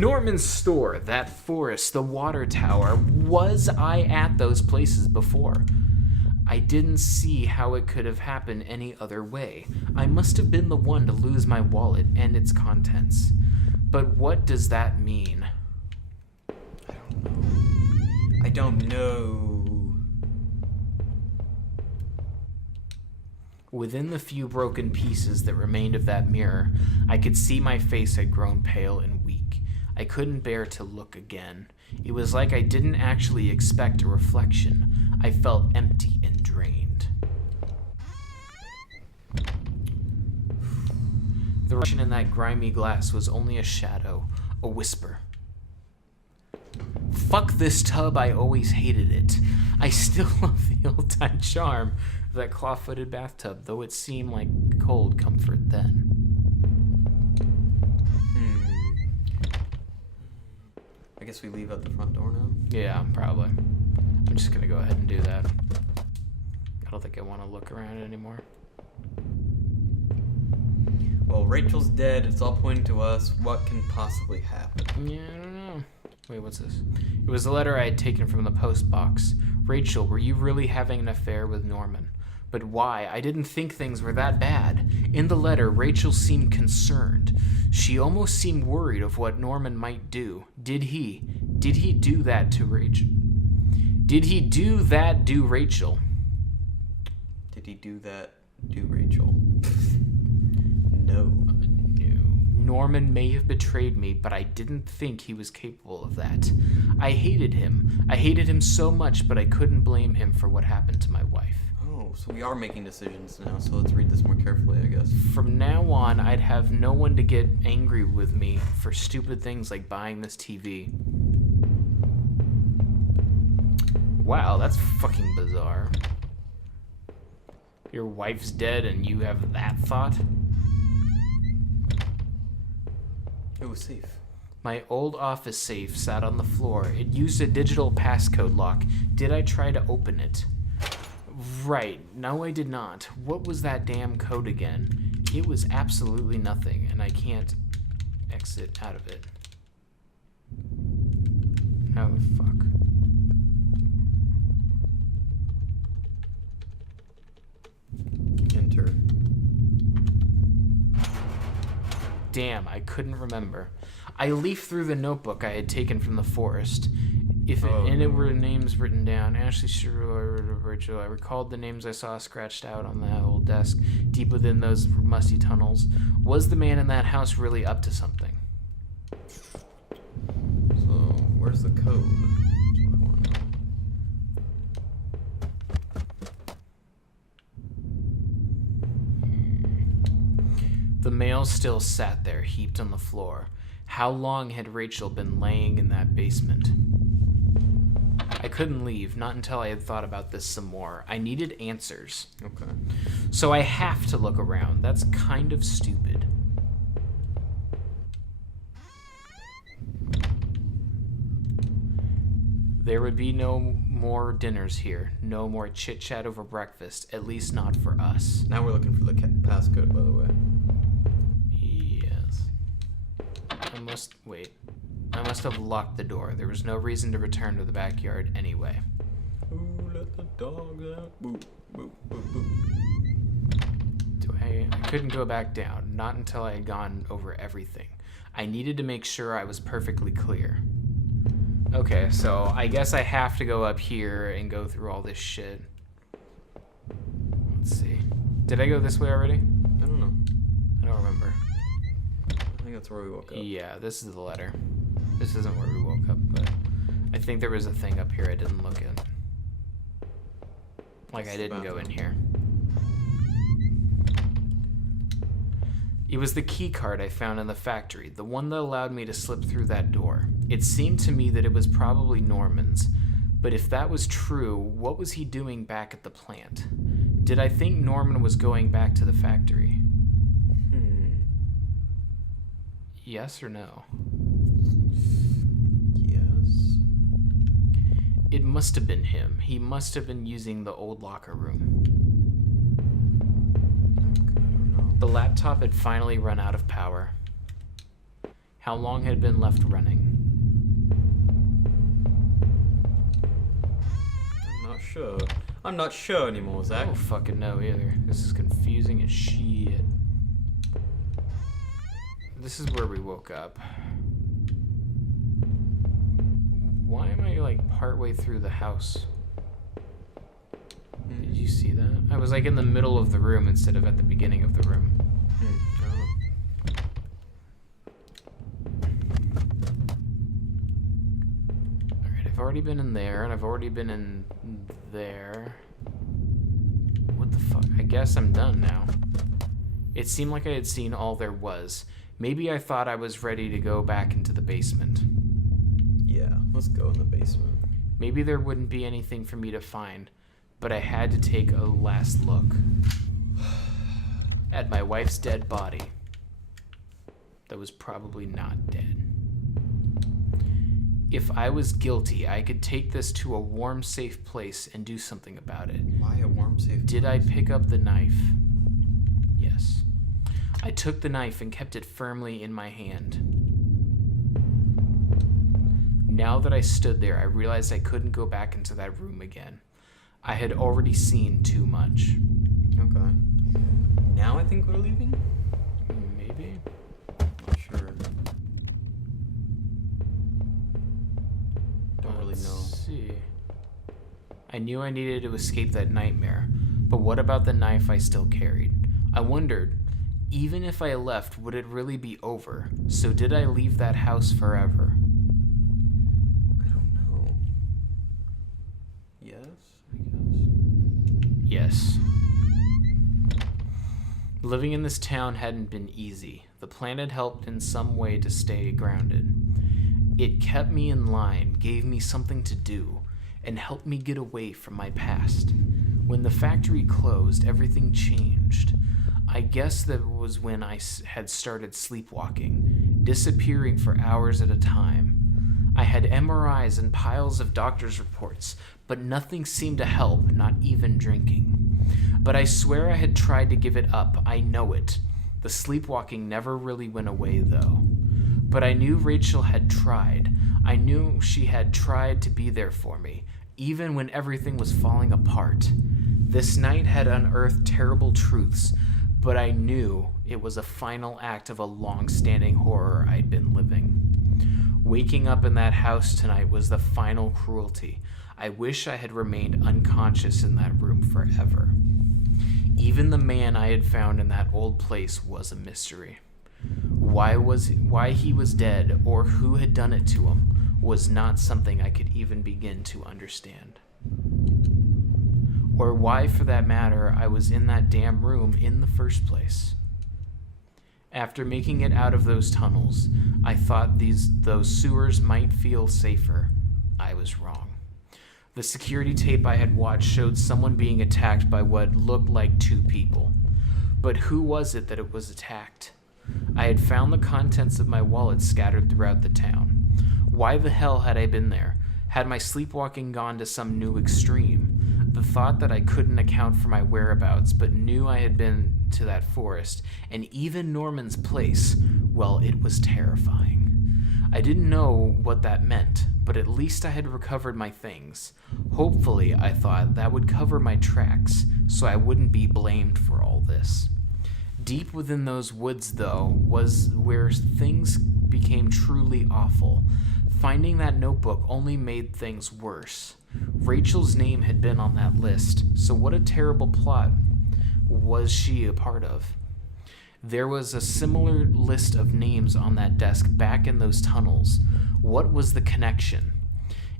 Norman's store, that forest, the water tower. Was I at those places before? I didn't see how it could have happened any other way. I must have been the one to lose my wallet and its contents. But what does that mean? I don't know. Within the few broken pieces that remained of that mirror, I could see my face had grown pale and weak. I couldn't bear to look again. It was like I didn't actually expect a reflection. I felt empty and drained. The reflection in that grimy glass was only a shadow, a whisper. Fuck this tub, I always hated it. I still love the old-time charm of that claw-footed bathtub, though it seemed like cold comfort then. I guess we leave out the front door now? Yeah, probably. I'm just gonna go ahead and do that. I don't think I want to look around anymore. Well, Rachel's dead. It's all pointing to us. What can possibly happen? Yeah, I don't know. Wait, what's this? It was a letter I had taken from the post box. Rachel, were you really having an affair with Norman? But why? I didn't think things were that bad. In the letter, Rachel seemed concerned. She almost seemed worried of what Norman might do. Did he do that to Rachel? Did he do that to Rachel? Did he do that to Rachel? No. Norman may have betrayed me, but I didn't think he was capable of that. I hated him. I hated him so much, but I couldn't blame him for what happened to my wife. Oh, so we are making decisions now, so let's read this more carefully, I guess. From now on, I'd have no one to get angry with me for stupid things like buying this TV. Wow, that's fucking bizarre. Your wife's dead and you have that thought? It was safe. My old office safe sat on the floor. It used a digital passcode lock. Did I try to open it? Right. No, I did not. What was that damn code again? It was absolutely nothing, and I can't exit out of it. How the fuck? Enter. Damn, I couldn't remember. I leafed through the notebook I had taken from the forest. If it, in it were names written down, Ashley, Cheryl, Rachel. I recalled the names I saw scratched out on that old desk, deep within those musty tunnels. Was the man in that house really up to something? So, where's the code? That's what I want to know. The mail still sat there, heaped on the floor. How long had Rachel been laying in that basement? I couldn't leave, not until I had thought about this some more. I needed answers. Okay. So I have to look around. That's kind of stupid. There would be no more dinners here. No more chit-chat over breakfast, at least not for us. Now we're looking for the passcode, by the way. Yes. I must have locked the door. There was no reason to return to the backyard anyway. Ooh, let the dogs out. Boop, boop, boop, boop. I couldn't go back down, not until I had gone over everything. I needed to make sure I was perfectly clear. Okay, so I guess I have to go up here and go through all this shit. Let's see. Did I go this way already? I don't know. I don't remember. I think that's where we woke up. Yeah, this is the letter. This isn't where we woke up, but I think there was a thing up here I didn't look at. Like, I didn't go in here. It was the key card I found in the factory, the one that allowed me to slip through that door. It seemed to me that it was probably Norman's, but if that was true, what was he doing back at the plant? Did I think Norman was going back to the factory? Yes or no? Yes. It must have been him. He must have been using the old locker room. I don't know. The laptop had finally run out of power. How long had been left running? I'm not sure anymore, I Zach. don't fucking know either. This is confusing as shit. This is where we woke up. Why am I like partway through the house? Did you see that? I was like in the middle of the room instead of at the beginning of the room. Alright, I've already been in there, and I've already been in there. What the fuck? I guess I'm done now. It seemed like I had seen all there was. Maybe I thought I was ready to go back into the basement. Yeah, let's go in the basement. Maybe there wouldn't be anything for me to find, but I had to take a last look at my wife's dead body that was probably not dead. If I was guilty, I could take this to a warm, safe place and do something about it. Why a warm, safe place? Did I pick up the knife? Yes. I took the knife and kept it firmly in my hand. Now that I stood there, I realized I couldn't go back into that room again. I had already seen too much. Okay. Now I think we're leaving? Maybe? Not sure. Don't really know. Let's see. I knew I needed to escape that nightmare, but what about the knife I still carried? I wondered, even if I left, would it really be over? So did I leave that house forever? I don't know. Yes, I guess. Yes. Living in this town hadn't been easy. The plan had helped in some way to stay grounded. It kept me in line, gave me something to do, and helped me get away from my past. When the factory closed, everything changed. I guess that was when I had started sleepwalking, disappearing for hours at a time. I had MRIs and piles of doctor's reports, but nothing seemed to help, not even drinking. But I swear I had tried to give it up. I know it. The sleepwalking never really went away, though. But I knew Rachel had tried. I knew she had tried to be there for me, even when everything was falling apart. This night had unearthed terrible truths, but I knew it was a final act of a long-standing horror I'd been living. Waking up in that house tonight was the final cruelty. I wish I had remained unconscious in that room forever. Even the man I had found in that old place was a mystery. Why he was dead or who had done it to him was not something I could even begin to understand. Or why, for that matter, I was in that damn room in the first place. After making it out of those tunnels, I thought those sewers might feel safer. I was wrong. The security tape I had watched showed someone being attacked by what looked like two people. But who was it that it was attacked? I had found the contents of my wallet scattered throughout the town. Why the hell had I been there? Had my sleepwalking gone to some new extreme? The thought that I couldn't account for my whereabouts, but knew I had been to that forest, and even Norman's place, well, it was terrifying. I didn't know what that meant, but at least I had recovered my things. Hopefully, I thought, that would cover my tracks, so I wouldn't be blamed for all this. Deep within those woods, though, was where things became truly awful. Finding that notebook only made things worse. Rachel's name had been on that list, so what a terrible plot was she a part of? There was a similar list of names on that desk back in those tunnels. What was the connection?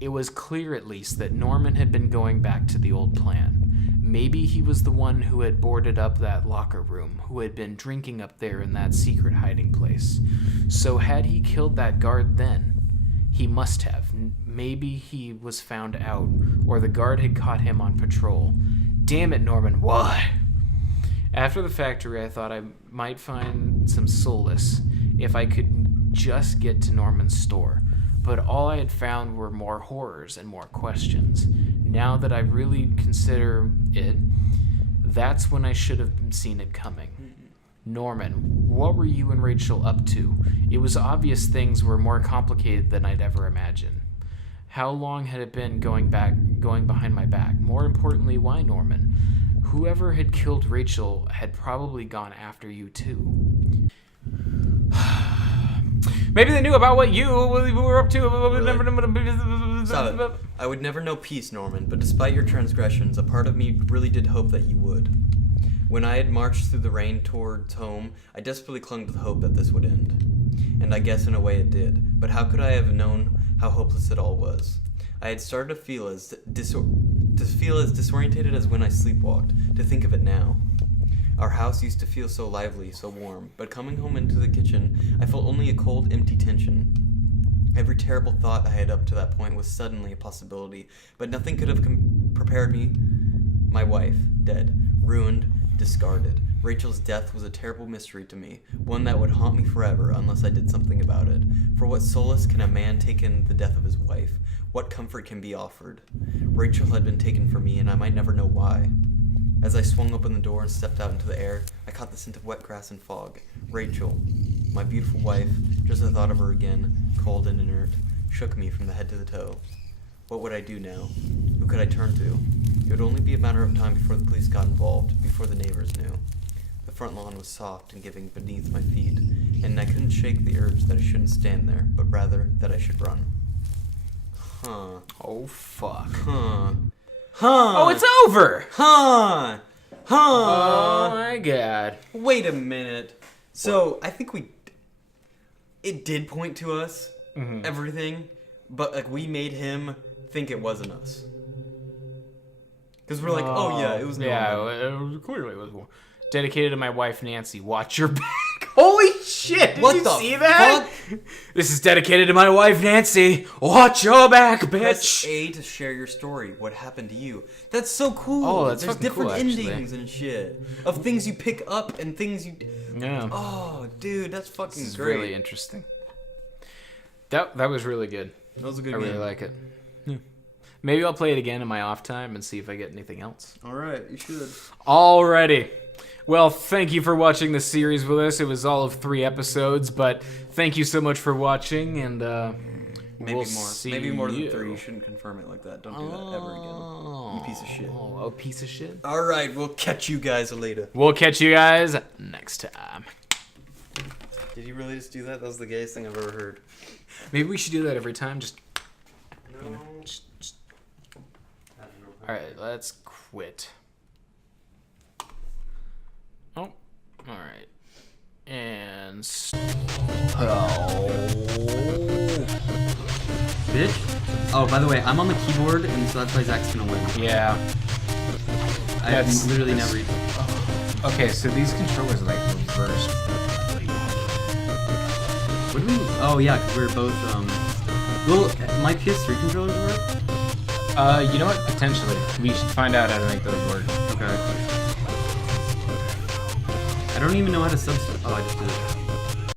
It was clear, at least, that Norman had been going back to the old plan. Maybe he was the one who had boarded up that locker room, who had been drinking up there in that secret hiding place. So had he killed that guard then? He must have. Maybe he was found out, or the guard had caught him on patrol. Damn it, Norman, why? After the factory, I thought I might find some solace if I could just get to Norman's store. But all I had found were more horrors and more questions. Now that I really consider it, that's when I should have seen it coming. Norman, what were you and Rachel up to? It was obvious things were more complicated than I'd ever imagined. How long had it been going behind my back? More importantly, why Norman? Whoever had killed Rachel had probably gone after you too. Maybe they knew about what you were up to. Really? Stop it. I would never know peace, Norman, but despite your transgressions, a part of me really did hope that you would. When I had marched through the rain towards home, I desperately clung to the hope that this would end. And I guess in a way it did. But how could I have known how hopeless it all was? I had started to feel as disorientated as when I sleepwalked, to think of it now. Our house used to feel so lively, so warm, but coming home into the kitchen, I felt only a cold, empty tension. Every terrible thought I had up to that point was suddenly a possibility, but nothing could have prepared me. My wife, dead, ruined, discarded. Rachel's death was a terrible mystery to me, one that would haunt me forever unless I did something about it. For what solace can a man take in the death of his wife? What comfort can be offered? Rachel had been taken from me, and I might never know why. As I swung open the door and stepped out into the air, I caught the scent of wet grass and fog. Rachel, my beautiful wife, just the thought of her again, cold and inert, shook me from the head to the toe. What would I do now? Who could I turn to? It would only be a matter of time before the police got involved, before the neighbors knew. The front lawn was soft and giving beneath my feet, and I couldn't shake the urge that I shouldn't stand there, but rather that I should run. Huh. Oh, fuck. Huh. Huh. Oh, it's over! Huh. Huh. Oh, my God. Wait a minute. So, I think it did point to us, everything, but, like, we made him think it wasn't us. Because we're like, oh, yeah, it was Norman. Yeah, clearly it was one. Dedicated to my wife, Nancy. Watch your back. Holy shit! Did you see that? Fuck? This is dedicated to my wife, Nancy. Watch your back, bitch. Press A to share your story. What happened to you? That's so cool. Oh, that's There's fucking different cool, actually. endings and shit of things you pick up and things you. Yeah. Oh, dude, that's fucking This is great. really interesting. That was really good. That was a good I game. really like it. Yeah. Maybe I'll play it again in my off time and see if I get anything else. All right, you should. Alrighty. Well, thank you for watching this series with us. It was all of 3 episodes, but thank you so much for watching, and Maybe we'll more. see Maybe more than you. 3. You shouldn't confirm it like that. Don't do that ever again. You piece of shit. Oh, piece of shit. All right, we'll catch you guys later. We'll catch you guys next time. Did you really just do that? That was the gayest thing I've ever heard. Maybe we should do that every time. Just No. just. All right, let's quit. Oh, all right. And Bitch. Oh, by the way, I'm on the keyboard, and so that's why Zach's gonna win. yeah. I've literally that's- never. Okay, so these controllers are like reversed. What do we? Oh yeah, because we're both. Well, my PS3 controllers work. You know what? Potentially, we should find out how to make those work. Okay. I don't even know how to substitute. Oh, I just did it.